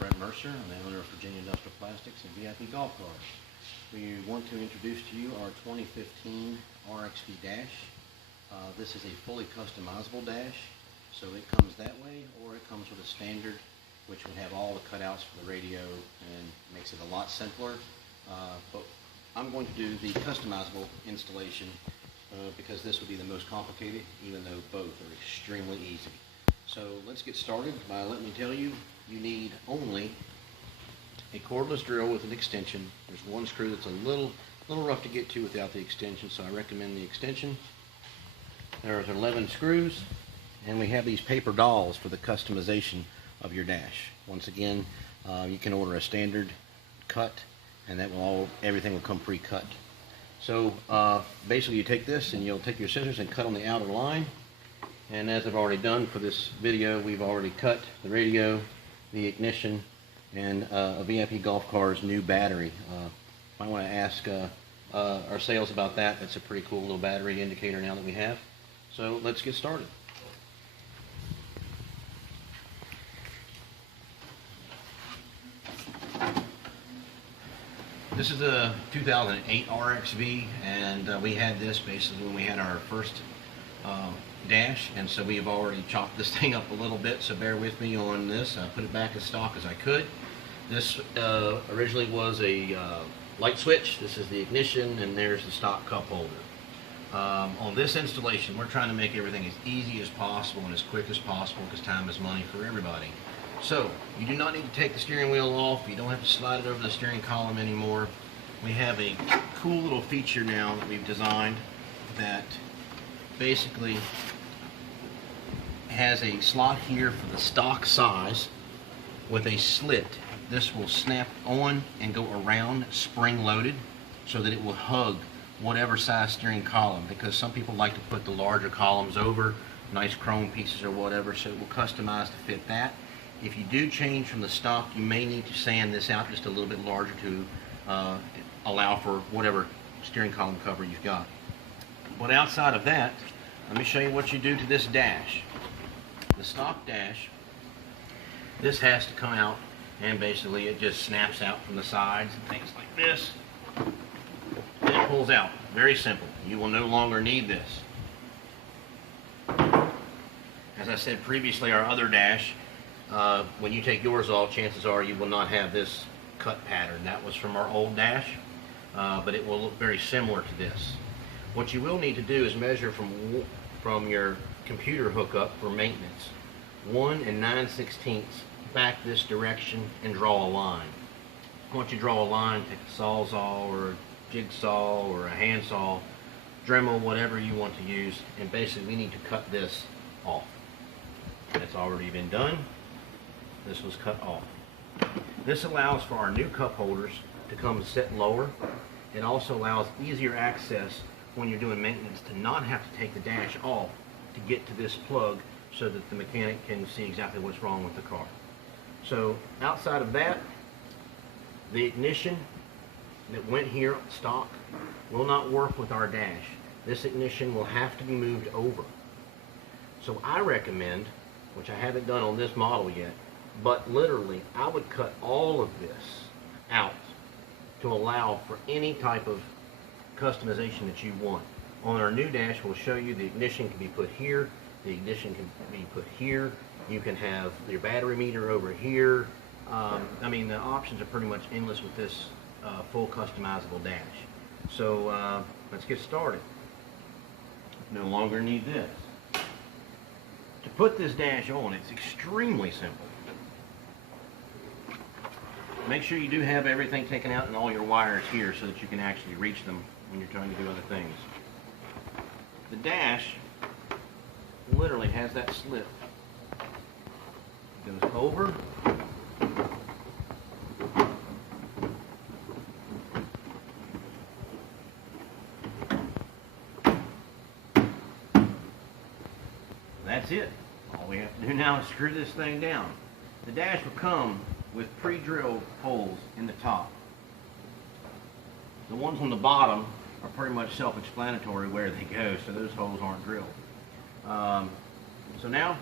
I'm the owner of Virginia Industrial Plastics and VIP Golf Cars. We want to introduce to you our 2015 RXV Dash. This is a fully customizable dash, so it comes that way, or it comes with a standard, which would have all the cutouts for the radio and makes it a lot simpler. But I'm going to do the customizable installation because this would be the most complicated, even though both are extremely easy. So let's get started by letting me tell you, you need only a cordless drill with an extension. There's one screw that's a little rough to get to without the extension, so I recommend the extension. There's 11 screws, and we have these paper dolls for the customization of your dash. Once again, you can order a standard cut, and that will everything will come pre-cut. So basically, you take this and you'll take your scissors and cut on the outer line. And as I've already done for this video, we've already cut the radio, the ignition, and a VIP Golf Car's new battery. I want to ask our sales about that. That's a pretty cool little battery indicator now that we have. So let's get started. This is a 2008 RXV, and we had this basically when we had our first dash, and so we have already chopped this thing up a little bit, so bear with me on this. I put it back as stock as I could. This originally was a light switch. This is the ignition, and there's the stock cup holder. On this installation, we're trying to make everything as easy as possible and as quick as possible because time is money for everybody. So you do not need to take the steering wheel off. You don't have to slide it over the steering column anymore. We have a cool little feature now that we've designed that basically has a slot here for the stock size with a slit. This will snap on and go around, spring loaded, so that it will hug whatever size steering column, because some people like to put the larger columns over nice chrome pieces or whatever, so it will customize to fit that. If you do change from the stock, you may need to sand this out just a little bit larger to allow for whatever steering column cover you've got. But outside of that, let me show you what you do to this dash. The stock dash, this has to come out, and basically it just snaps out from the sides and things like this, and it pulls out. Very simple. You will no longer need this. As I said previously, our other dash, when you take yours off, chances are you will not have this cut pattern. That was from our old dash, but it will look very similar to this. What you will need to do is measure from your computer hookup for maintenance 1 9/16 back this direction and draw a line. Once you draw a line, take a Sawzall or a jigsaw or a handsaw, Dremel, whatever you want to use, and basically we need to cut this off. That's already been done. This was cut off. This allows for our new cup holders to come set lower. It also allows easier access when you're doing maintenance to not have to take the dash off to get to this plug so that the mechanic can see exactly what's wrong with the car. So outside of that, the ignition that went here stock will not work with our dash. This ignition will have to be moved over. So I recommend, which I haven't done on this model yet, but literally I would cut all of this out to allow for any type of customization that you want. On our new dash, we'll show you the ignition can be put here, the ignition can be put here, you can have your battery meter over here. I mean, the options are pretty much endless with this full customizable dash. So let's get started. No longer need this. To put this dash on, it's extremely simple. Make sure you do have everything taken out and all your wires here so that you can actually reach them when you're trying to do other things. The dash literally has that slit. It goes over. That's it. All we have to do now is screw this thing down. The dash will come with pre-drilled holes in the top. The ones on the bottom are pretty much self-explanatory where they go, so those holes aren't drilled. So now,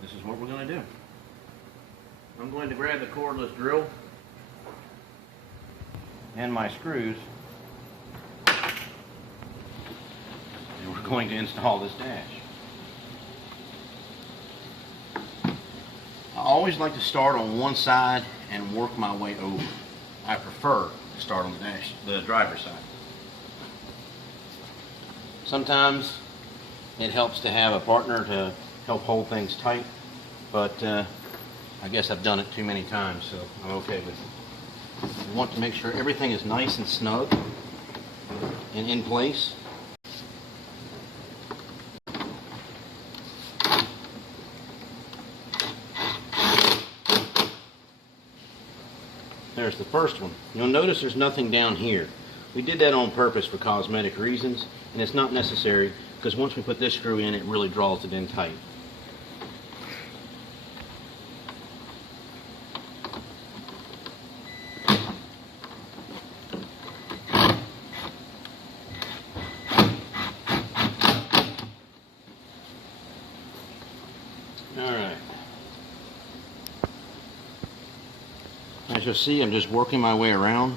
this is what we're going to do. I'm going to grab the cordless drill and my screws, and we're going to install this dash. I always like to start on one side and work my way over. I prefer to start on the driver's side. Sometimes it helps to have a partner to help hold things tight, but I guess I've done it too many times, so I'm okay with it. You want to make sure everything is nice and snug and in place. There's the first one. You'll notice there's nothing down here. We did that on purpose for cosmetic reasons, and it's not necessary because once we put this screw in, it really draws it in tight. Alright. As you'll see, I'm just working my way around.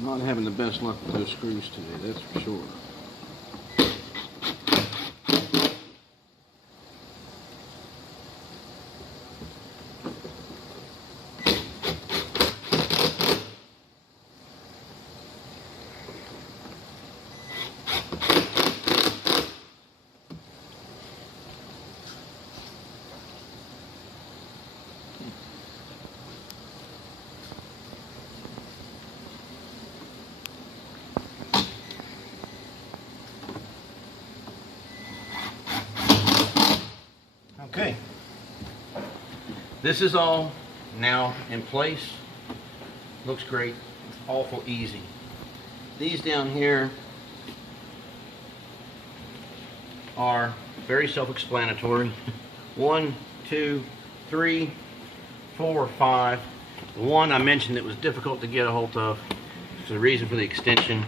Not having the best luck with those screws today, that's for sure. Okay, this is all now in place. Looks great. It's awful easy. These down here are very self-explanatory. 1, 2, 3, 4, 5. The one I mentioned that was difficult to get a hold of, so the reason for the extension,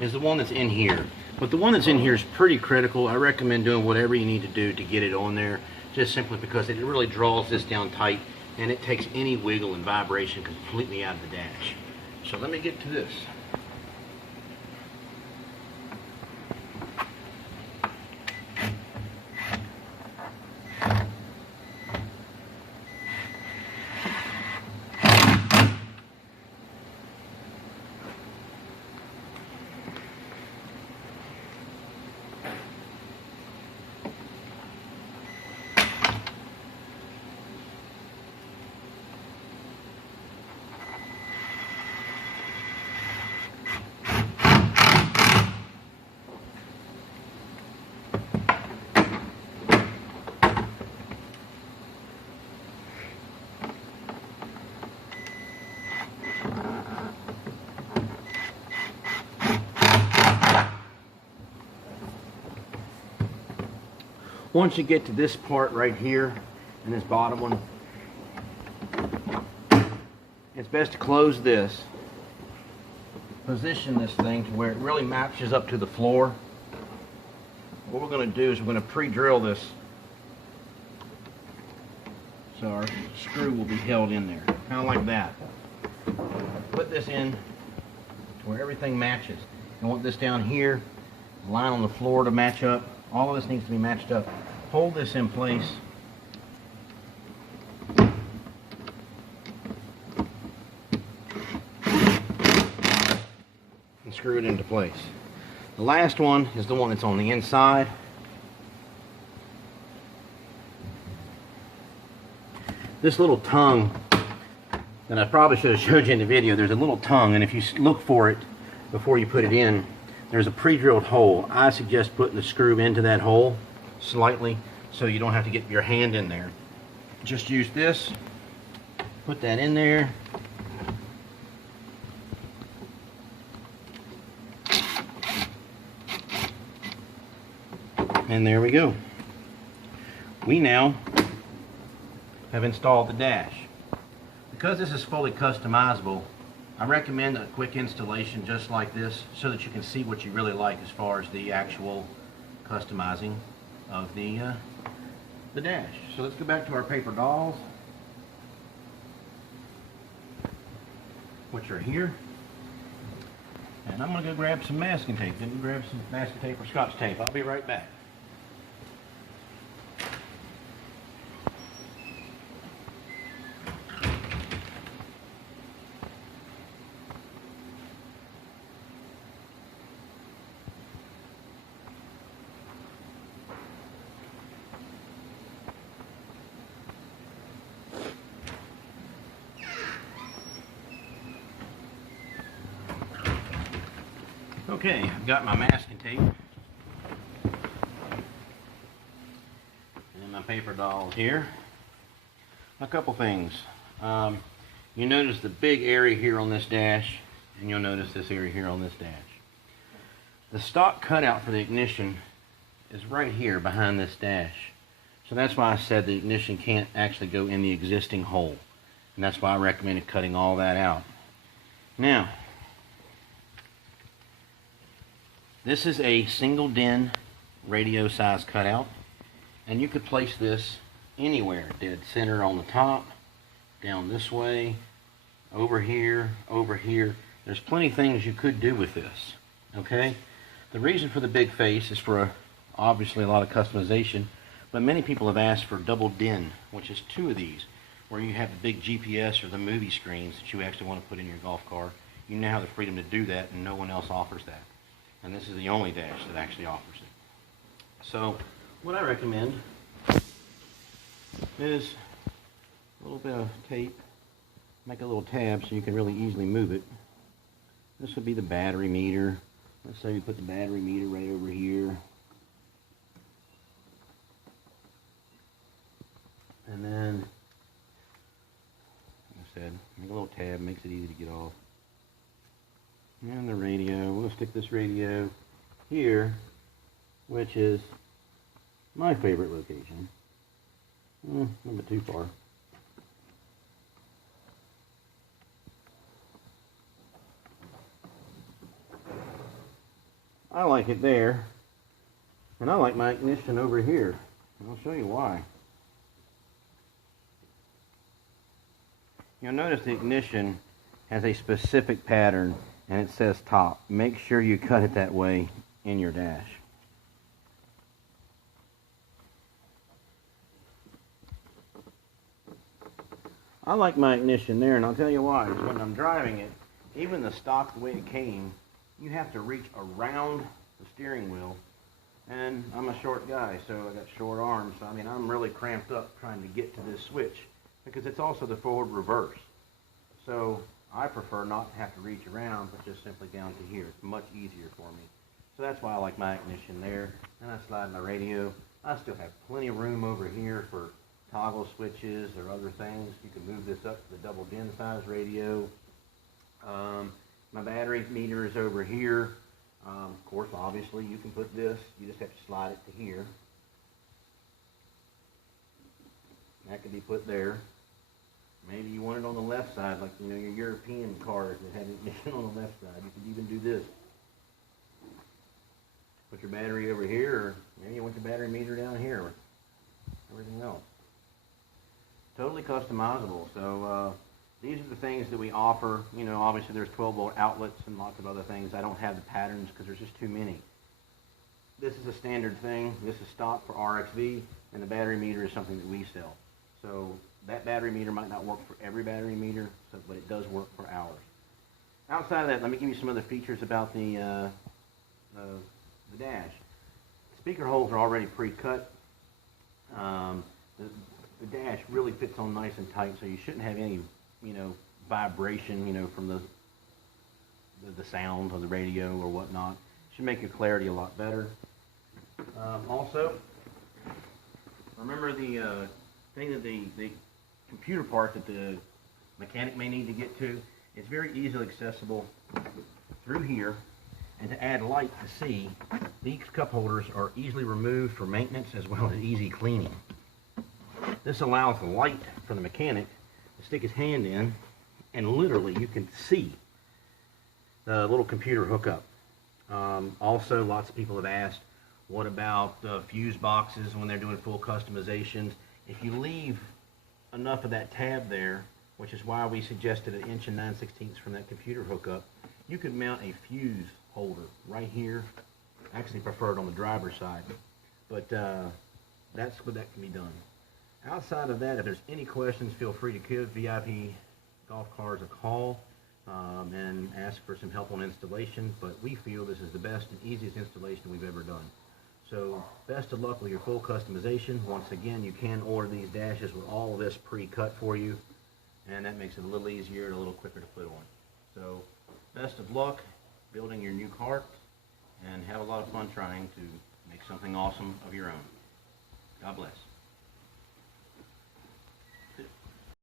is the one that's in here. But the one that's in here is pretty critical. I recommend doing whatever you need to do to get it on there, just simply because it really draws this down tight and it takes any wiggle and vibration completely out of the dash. So let me get to this. Once you get to this part right here, and this bottom one, it's best to close this, position this thing to where it really matches up to the floor. What we're going to do is we're going to pre-drill this so our screw will be held in there, kind of like that. Put this in to where everything matches. I want this down here, the line on the floor to match up. All of this needs to be matched up. Hold this in place. And screw it into place. The last one is the one that's on the inside. This little tongue that I probably should have showed you in the video, there's a little tongue, and if you look for it before you put it in, there's a pre-drilled hole. I suggest putting the screw into that hole slightly so you don't have to get your hand in there. Just use this, put that in there, and there we go. We now have installed the dash. Because this is fully customizable, I recommend a quick installation just like this so that you can see what you really like as far as the actual customizing of the dash. So let's get started. First, we're going to take the screws out of the the dash. So let's go back to our paper dolls, which are here. And I'm going to go grab some masking tape. Let me grab some masking tape or Scotch tape. I'll be right back. Okay, I've got my masking tape and then my paper dolls here. A couple things. You notice the big area here on this dash, and you'll notice this area here on this dash. The stock cutout for the ignition is right here behind this dash. So that's why I said the ignition can't actually go in the existing hole. And that's why I recommended cutting all that out. Now, this is a single DIN radio size cutout, and you could place this anywhere, dead center on the top, down this way, over here, over here. There's plenty of things you could do with this, okay? The reason for the big face is for obviously a lot of customization, but many people have asked for double DIN, which is 2 of these, where you have the big GPS or the movie screens that you actually want to put in your golf car. You now have the freedom to do that, and no one else offers that. And this is the only dash that actually offers it. So what I recommend is a little bit of tape, make a little tab so you can really easily move it. This would be the battery meter. Let's say we put the battery meter right over here. And then, like I said, make a little tab, makes it easy to get off. And the radio, we'll stick this radio here, which is my favorite location. A little bit too far. I like it there, and I like my ignition over here. I'll show you why. You'll notice the ignition has a specific pattern and it says top. Make sure you cut it that way in your dash. I like my ignition there, and I'll tell you why. When I'm driving it, even the stock the way it came, you have to reach around the steering wheel, and I'm a short guy, so I got short arms, so I mean I'm really cramped up trying to get to this switch, because it's also the forward reverse. So I prefer not to have to reach around, but just simply down to here. It's much easier for me. So that's why I like my ignition there. And I slide my radio. I still have plenty of room over here for toggle switches or other things. You can move this up to the double DIN size radio. My battery meter is over here. Of course, obviously, you can put this. You just have to slide it to here. That can be put there. Maybe you want it on the left side, like your European cars that have ignition on the left side. You can even do this. Put your battery over here, or maybe you want your battery meter down here, or everything else. Totally customizable. So these are the things that we offer. Obviously there's 12-volt outlets and lots of other things. I don't have the patterns because there's just too many. This is a standard thing. This is stock for RXV, and the battery meter is something that we sell. So that battery meter might not work for every battery meter, but it does work for ours. Outside of that, let me give you some other features about the dash. Speaker holes are already pre-cut. The dash really fits on nice and tight, so you shouldn't have any, vibration, from the sound of the radio or whatnot. Should make your clarity a lot better. Also, remember the thing that the computer part that the mechanic may need to get to. It's very easily accessible through here. And to add light to see, these cup holders are easily removed for maintenance as well as easy cleaning. This allows the light for the mechanic to stick his hand in, and literally you can see the little computer hookup. Also, lots of people have asked, What about fuse boxes when they're doing full customizations? If you leave enough of that tab there, which is why we suggested 1 inch and 9/16 from that computer hookup, you could mount a fuse holder right here. I actually prefer it on the driver's side, but that's what that can be done. Outside of that, if there's any questions, feel free to give VIP Golf Cars a call and ask for some help on installation, but we feel this is the best and easiest installation we've ever done. So best of luck with your full customization. Once again, you can order these dashes with all of this pre-cut for you, and that makes it a little easier and a little quicker to put on. So best of luck building your new cart, and have a lot of fun trying to make something awesome of your own. God bless.